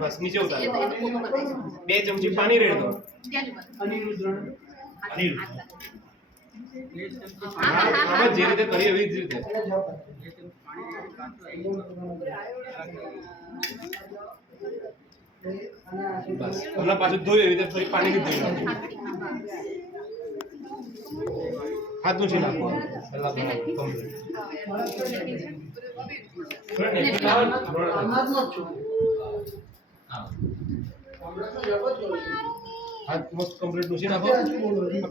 बस नीचे उतार 2 चमची पानी रेड़ दो જે રીતે કરી એવી જ રીતે બસ હમણાં પાછું ધોઈ એવી રીતે ફરી પાણીથી ધોઈ નાખો હાથ નું છે નાખો પહેલા હાથ મસ્ત કમ્પ્લીટ નુસી નાખો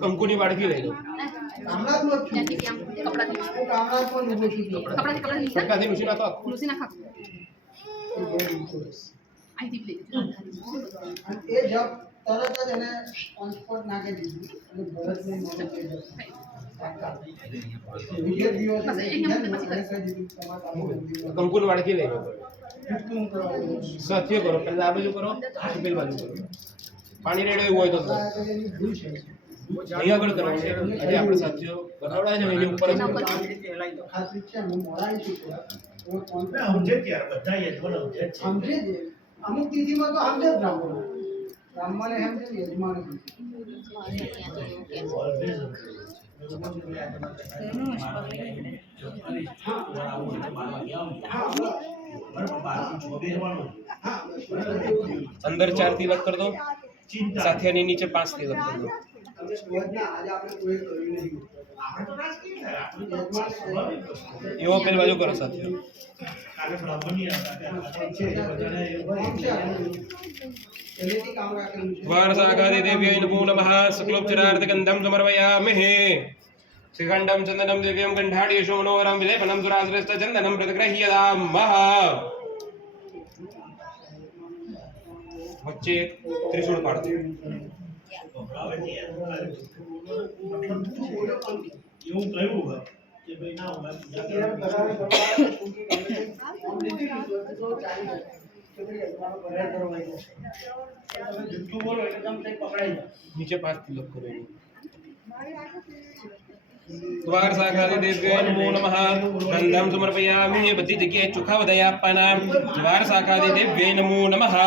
કંકુની વાડકી લઈ લો કપડાથી નુસી નાખો એ જબ તરત જ એને ઓન સ્પોટ નાખી દીધું અને ભરતને કંકુની વાડકી લઈ લો સાથીઓ કરો પહેલા આ બાજુ કરો પેલી બાજુ કરો પાણી રેડો એવું હોય તો અહીં આગળ કરવાનું છે આજે આપણે સાથીઓ બનાવડા છે એની ઉપર ખાતરી છે હું મોરાઈ છું સમજે કે યાર બધા યજમાન સમજે છે અમુક તિથિમાં તો સમજે જ બ્રાહ્મણે સમજે યજમાન अंदर 4 तिलक कर दो સાથિયાની નીચે 5 तिलक कर दो એવો પેલી બાજુ કરો સાથિયો વારસાગાદિ દેવ્યૈ નમો નમઃ શુક્લોપચારાર્થ ગંધમ સમર્પયામહે શ્રીખંડમ ચંદનમ દિવ્યમ ગંધાડી શોમનોરમ વિલેપનમ સુરાશ્રેષ્ઠ ચંદનમ પ્રતિગ્રહ્યદામઃ વચ્ચે ત્રિશૂળ પાડજો એવું કહ્યું કે ભાઈ ના હું નીચે 5 तिलक કરો દ્વાર સાખાદિ દેવ્યૈ નમો નમઃ ગંધમ સમર્પયામિ બધી જગ્યાએ ચોખા વધાઈ આપવાના દ્વાર સાખાદિ દેવ્યૈ નમો નમઃ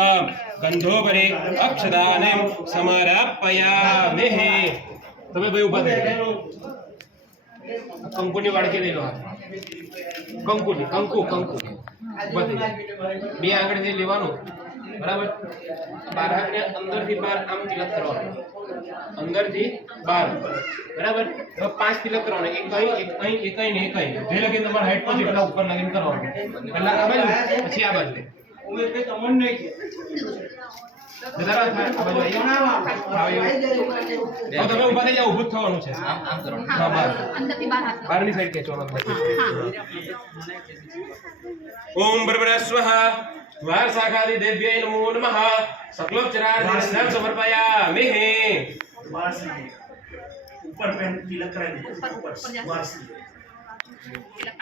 ગંધોપરે અક્ષદાને સમર્પયામિ તમે ભાઈ ઉભા થઈ કંકુની વાડકી લઈ લો કંકુની કંકુ બે આંગળીથી લેવાનું બરાબર બાર હાથને અંદરથી બહાર આમ તિલક કરવાનું અંદરથી બહાર બરાબર હવે 5 તિલક કરવાના એક અહીં એક અહીં ને એક અહીં જે લગી તમારા હાઈટ પર જેટલા ઉપર નાખીને કરવાનું પહેલા આ બાજુ પછી આ બાજુ ઉમેશ ભાઈ તમને નહીં છે જરા થાય આ બાજુ આવો તમે ઊભા થઈ જાવ ઊભું થવાનું છે આમ કરો હા બહાર અંદરથી બહાર હાથ બહારની સાઈડ ખેંચવાનો ઓમ ભર્ભરસ્વઃ દ્વાર સાખાદિ દેવ્યૈ નમો નમઃ સકલોપચારાર્થ ગંધમ સમર્પયામિ ऊपर पेन तिलक करा दीजिए ऊपर वासी तिलक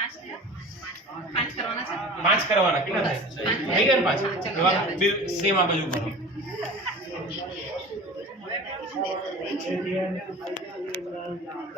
5 करवाना है 5 करवाना कितना થાય થઈ ગયા ને 5 સેમ આ બાજુ કરો